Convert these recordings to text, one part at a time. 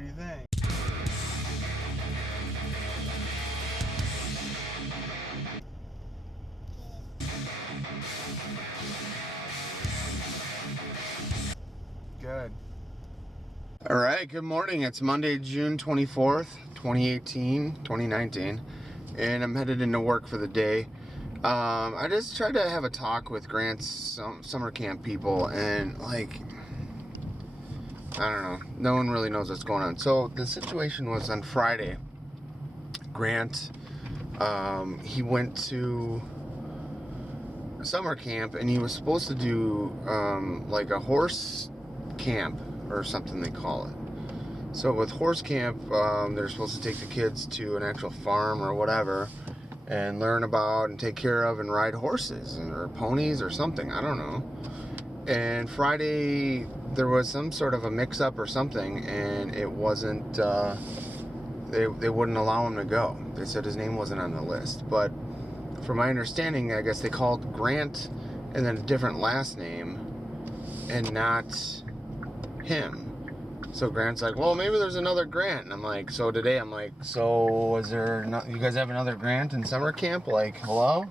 What do you think? Good. All right, good morning. It's Monday, June 24th, 2019, and I'm headed into work for the day. I just tried to have a talk with Grant's summer camp people, and like, I don't know, no one really knows what's going on. So the situation was on Friday. Grant, he went to summer camp, and he was supposed to do like a horse camp or something they call it. So with horse camp, they're supposed to take the kids to an actual farm or whatever and learn about and take care of and ride horses or ponies or something, I don't know. And Friday there was some sort of a mix-up or something, and it wasn't they wouldn't allow him to go. They said his name wasn't on the list. But from my understanding, I guess they called Grant and then a different last name and not him. So Grant's like, well, maybe there's another Grant. And I'm like, so today I'm like, so is there not, you guys have another Grant in summer camp? Like, hello?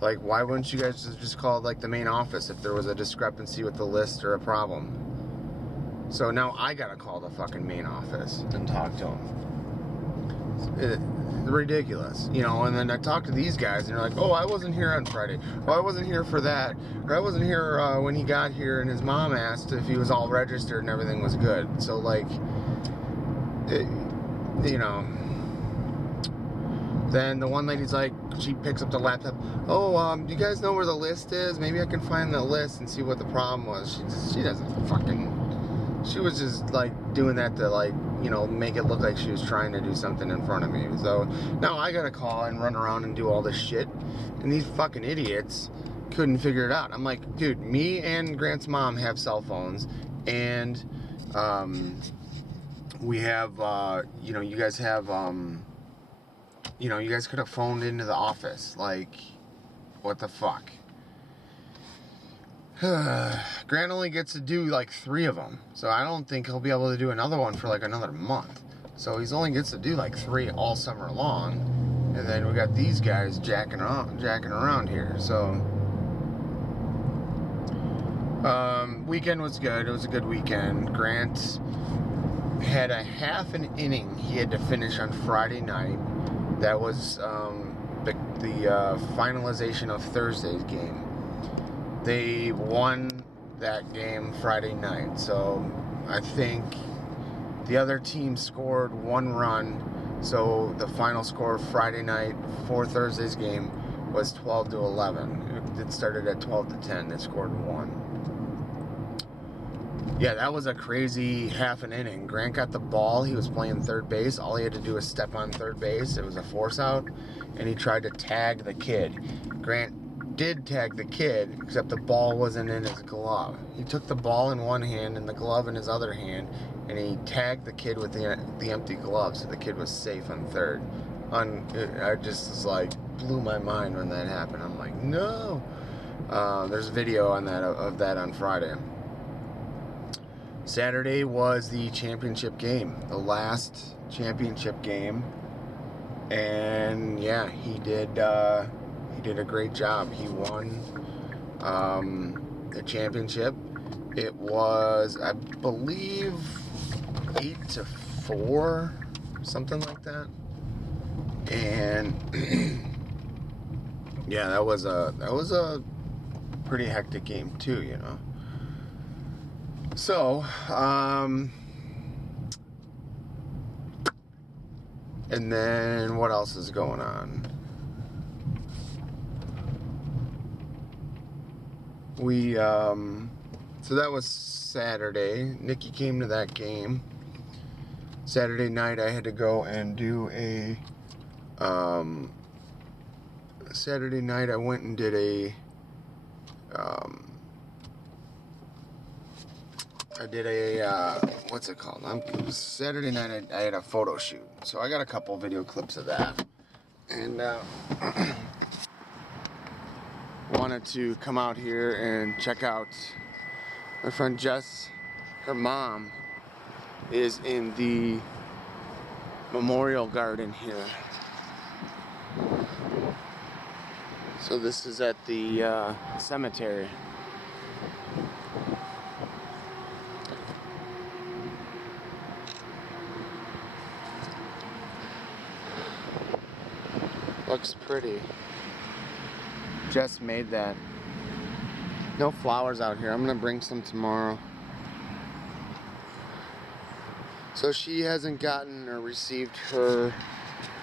Like, why wouldn't you guys just call like the main office if there was a discrepancy with the list or a problem? So now I gotta call the fucking main office and talk to them. It's ridiculous, you know. And then I talk to these guys, and they're like, "Oh, I wasn't here on Friday. Oh, I wasn't here for that. Or I wasn't here when he got here." And his mom asked if he was all registered and everything was good. So, like, you know. Then the one lady's like, she picks up the laptop. Oh, do you guys know where the list is? Maybe I can find the list and see what the problem was. She doesn't fucking. She was just like doing that to, like, you know, make it look like she was trying to do something in front of me. So now I gotta call and run around and do all this shit, and these fucking idiots couldn't figure it out. I'm like, dude, me and Grant's mom have cell phones, and we have you know, you guys have you know, you guys could have phoned into the office. Like, what the fuck? Grant only gets to do like 3 of them, so I don't think he'll be able to do another one for like another month. So he's only gets to do like 3 all summer long, and then we got these guys jacking around here. So weekend was good. It was a good weekend. Grant had a half an inning he had to finish on Friday night. That was the finalization of Thursday's game. They won that game Friday night, so I think the other team scored 1 run, so the final score Friday night for Thursday's game was 12-11. It started at 12-10. They scored 1. Yeah, that was a crazy half an inning. Grant got the ball. He was playing third base. All he had to do was step on third base. It was a force out, and he tried to tag the kid. Grant did tag the kid, except the ball wasn't in his glove. He took the ball in one hand and the glove in his other hand, and he tagged the kid with the empty glove, so the kid was safe on third. I just was like, blew my mind when that happened. I'm like, no. There's a video on that of that on Friday. Saturday was the championship game, the last championship game, and yeah, he did a great job. He won the championship. It was, I believe, 8-4, something like that. And yeah, that was a pretty hectic game too, you know. So, and then what else is going on? So that was Saturday. Nikki came to that game. Saturday night I had to go and do a, Saturday night I went and did a, what's it called? Saturday night I had a photo shoot. So I got a couple video clips of that. And, wanted to come out here and check out my friend Jess, her mom. is in the memorial garden here. So this is at the cemetery. Looks pretty. Just made that. No flowers out here. I'm gonna bring some tomorrow. So she hasn't gotten or received her,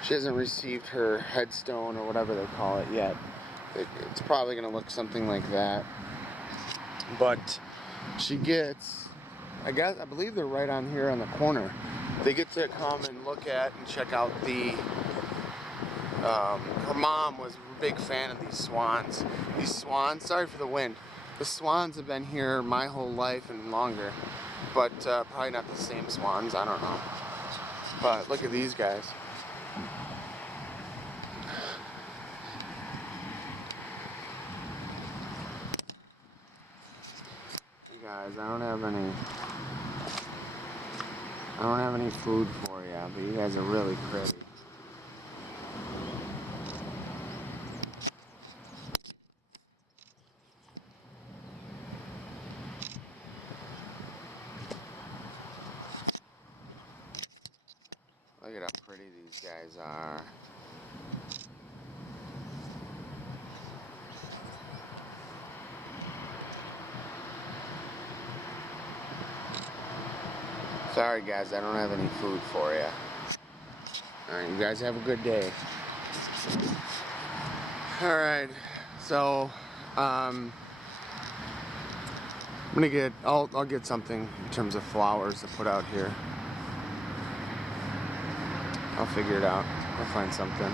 she hasn't received her headstone or whatever they call it yet. It's probably gonna look something like that. But she gets, I believe they're right on here on the corner. They get to come and look at and check out the, her mom was a big fan of these swans. These swans, sorry for the wind. The swans have been here my whole life and longer. But probably not the same swans, I don't know. But look at these guys. Hey guys, I don't have any food for you, but you guys are really pretty. Look at how pretty these guys are. Sorry guys, I don't have any food for you. Alright, you guys have a good day. Alright, so I'm gonna get, I'll get something in terms of flowers to put out here. I'll figure it out. I'll find something.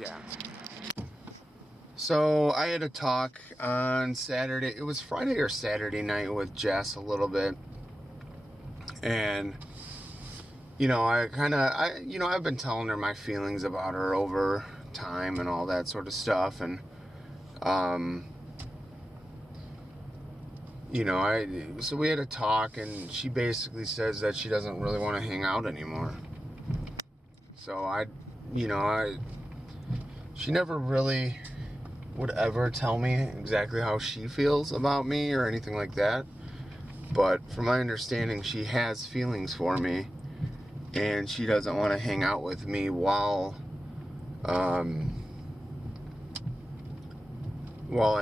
Yeah. So I had a talk on Saturday. It was Friday or Saturday night with Jess a little bit. And, you know, I've been telling her my feelings about her over time and all that sort of stuff. And, you know, so we had a talk, and she basically says that she doesn't really want to hang out anymore. So she never really would ever tell me exactly how she feels about me or anything like that. But from my understanding, she has feelings for me, and she doesn't want to hang out with me while I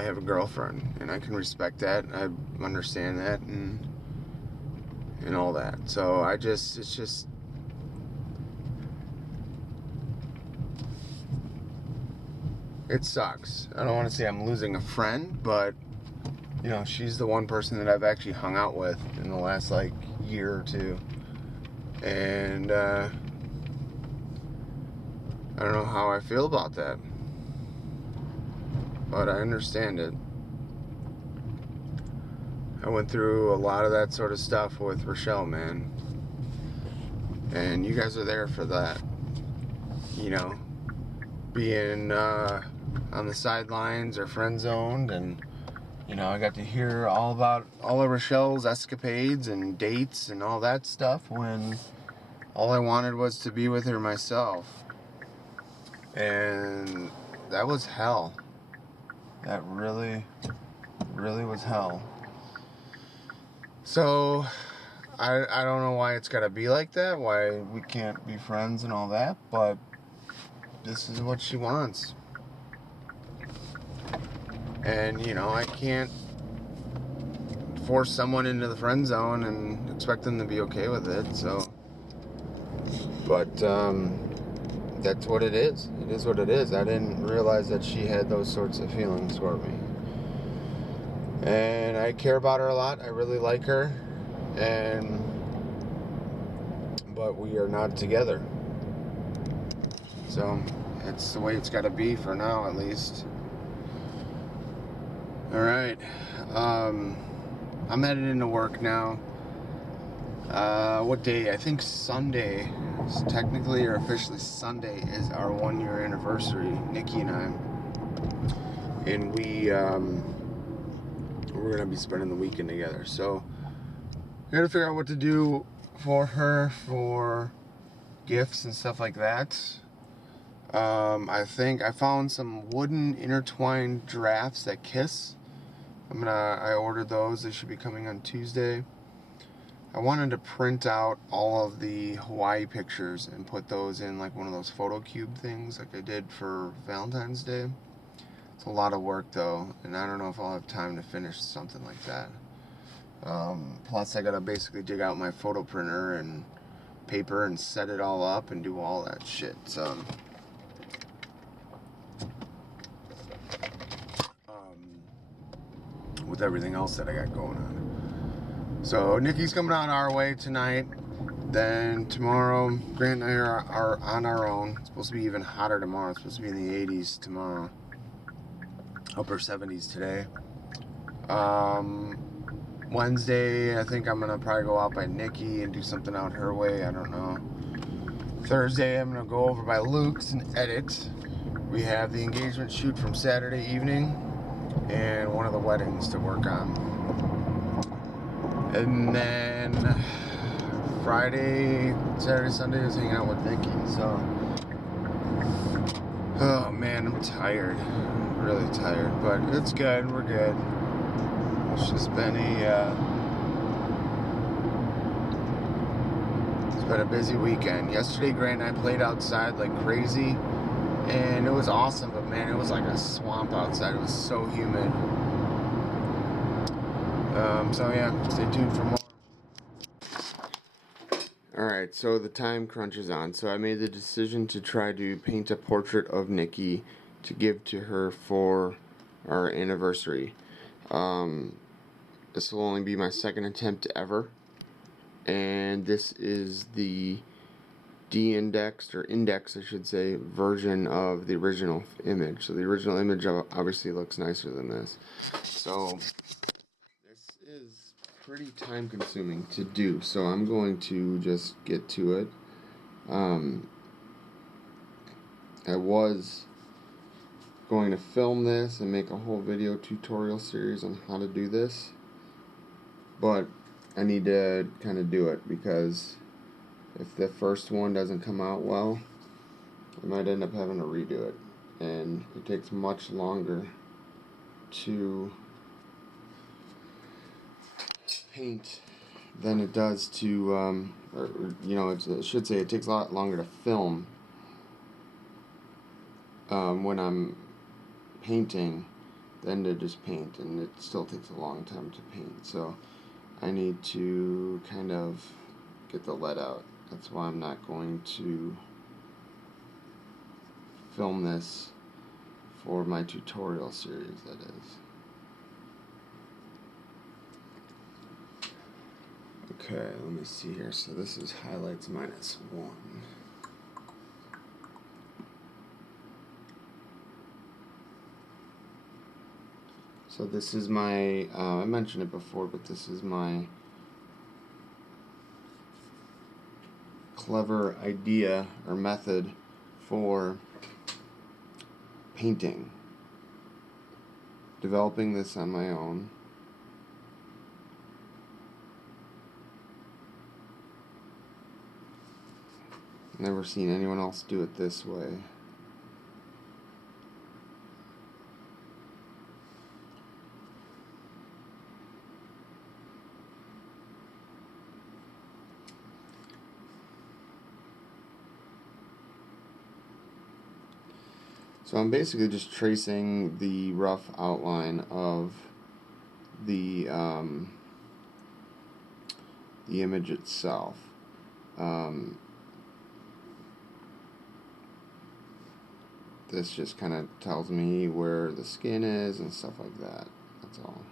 have a girlfriend, and I can respect that. I understand that, and all that. So it sucks. I don't want to say I'm losing a friend, but you know, she's the one person that I've actually hung out with in the last like year or two, and I don't know how I feel about that, but I understand it. I went through a lot of that sort of stuff with Rochelle, man, and you guys are there for that. You know, being on the sidelines or friend zoned, and you know, I got to hear all about all of Rochelle's escapades and dates and all that stuff when all I wanted was to be with her myself. And that was hell. That really, really was hell. So, I don't know why it's gotta be like that, why we can't be friends and all that, but this is what she wants. And, you know, I can't force someone into the friend zone and expect them to be okay with it, so. But, that's what it is. It is what it is. I didn't realize that she had those sorts of feelings for me. And I care about her a lot. I really like her. But we are not together. So, it's the way it's got to be for now, at least. Alright, I'm headed into work now. What day? I think Sunday, technically or officially Sunday, is our 1-year anniversary, Nikki and I. And we're gonna be spending the weekend together. So I gotta figure out what to do for her for gifts and stuff like that. I think I found some wooden intertwined giraffes that kiss. I ordered those. They should be coming on Tuesday. I wanted to print out all of the Hawaii pictures and put those in like one of those photo cube things like I did for Valentine's Day. It's a lot of work though, and I don't know if I'll have time to finish something like that. Plus I gotta basically dig out my photo printer and paper and set it all up and do all that shit. So with everything else that I got going on. So Nikki's coming on our way tonight. Then tomorrow, Grant and I are on our own. It's supposed to be even hotter tomorrow. It's supposed to be in the 80s tomorrow. Upper 70s today. Wednesday, I think I'm going to probably go out by Nikki and do something out her way. I don't know. Thursday, I'm going to go over by Luke's and edit. We have the engagement shoot from Saturday evening and one of the weddings to work on. And then Friday, Saturday, Sunday is hanging out with Nikki. So, oh man, I'm tired. Really tired, but it's good. We're good. It's just been a busy weekend. Yesterday, Grant and I played outside like crazy, and it was awesome. But man, it was like a swamp outside. It was so humid. So yeah, stay tuned for more. Alright, so the time crunch is on. So I made the decision to try to paint a portrait of Nikki to give to her for our anniversary. This will only be my second attempt ever. And this is the de-indexed, or indexed I should say, version of the original image. So the original image obviously looks nicer than this. So this is pretty time consuming to do, so I'm going to just get to it. I was going to film this and make a whole video tutorial series on how to do this, but I need to kind of do it because if the first one doesn't come out well, I might end up having to redo it, and it takes much longer to paint than it does to, I should say it takes a lot longer to film when I'm painting than to just paint, and it still takes a long time to paint. So I need to kind of get the lead out. That's why I'm not going to film this for my tutorial series, that is. Okay, let me see here. So this is highlights -1. So this is my, I mentioned it before, but this is my clever idea or method for painting. Developing this on my own. Never seen anyone else do it this way. So I'm basically just tracing the rough outline of the image itself. This just kind of tells me where the skin is and stuff like that. That's all.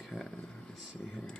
Okay, let's see here.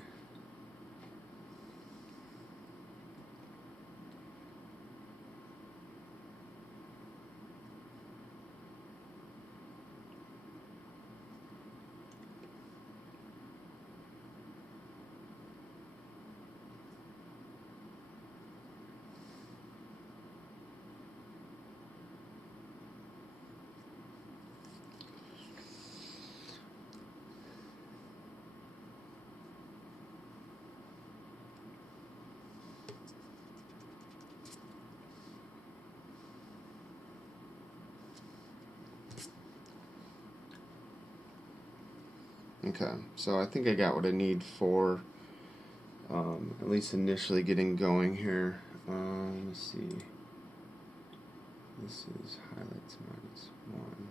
Okay, so I think I got what I need for at least initially getting going here. Let's see. This is highlights -1.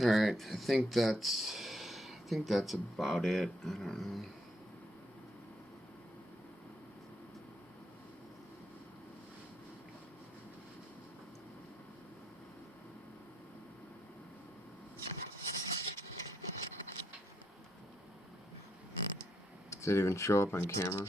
All right, I think that's about it. I don't know. Does it even show up on camera?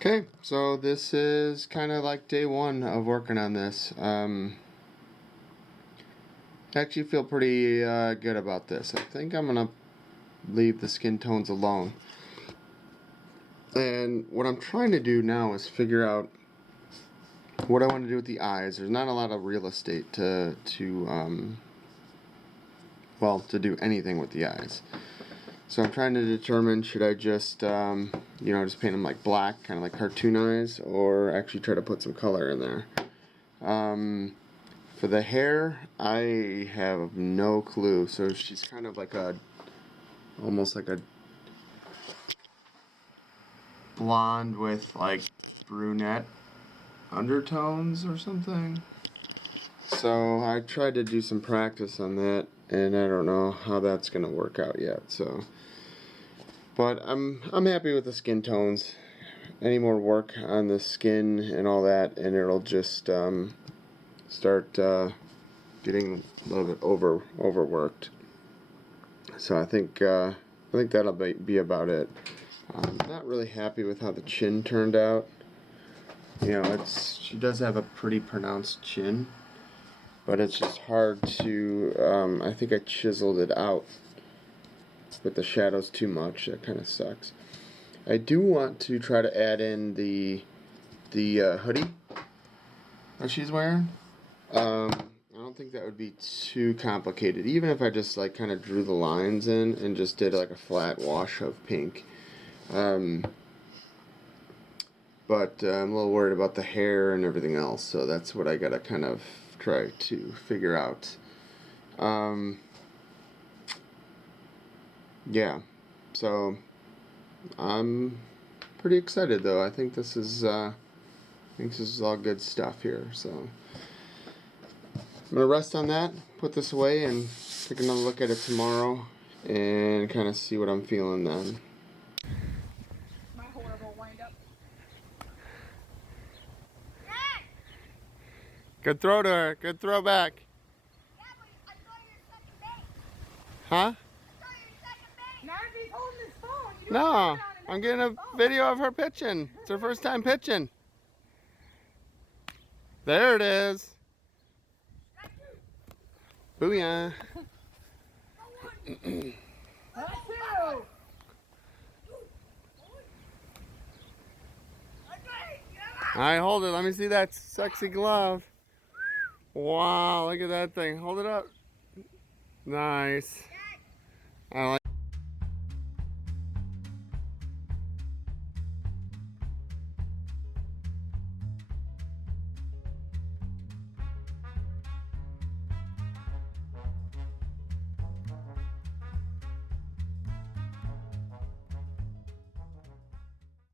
Okay, so this is kind of like day one of working on this. I actually feel pretty good about this. I think I'm going to leave the skin tones alone. And what I'm trying to do now is figure out what I want to do with the eyes. There's not a lot of real estate to do anything with the eyes. So I'm trying to determine, should I just, just paint them like black, kind of like cartoon eyes, or actually try to put some color in there. For the hair, I have no clue. So she's kind of like almost like a blonde with like brunette undertones or something. So I tried to do some practice on that, and I don't know how that's gonna work out yet. So, but I'm happy with the skin tones. Any more work on the skin and all that, and it'll just start getting a little bit overworked. So I think that'll be about it. I'm not really happy with how the chin turned out. She does have a pretty pronounced chin, but it's just hard to. I think I chiseled it out with the shadows too much. That kind of sucks. I do want to try to add in the hoodie that she's wearing. I don't think that would be too complicated, even if I just like kind of drew the lines in and just did like a flat wash of pink. But I'm a little worried about the hair and everything else, so that's what I gotta kind of try to figure out. Yeah, so I'm pretty excited though. I think this is all good stuff here. So I'm gonna rest on that, put this away, and take another look at it tomorrow, and kind of see what I'm feeling then. My horrible wind-up. Good throw to her. Good throw back. Yeah, but I thought you were second base. Huh? I thought you were second base. Not if he's holding his phone. You No, don't have it on I'm getting a video of her pitching. It's her first time pitching. There it is. Booyah. Alright, hold it. Let me see that sexy glove. Wow, look at that thing. Hold it up. Nice. I like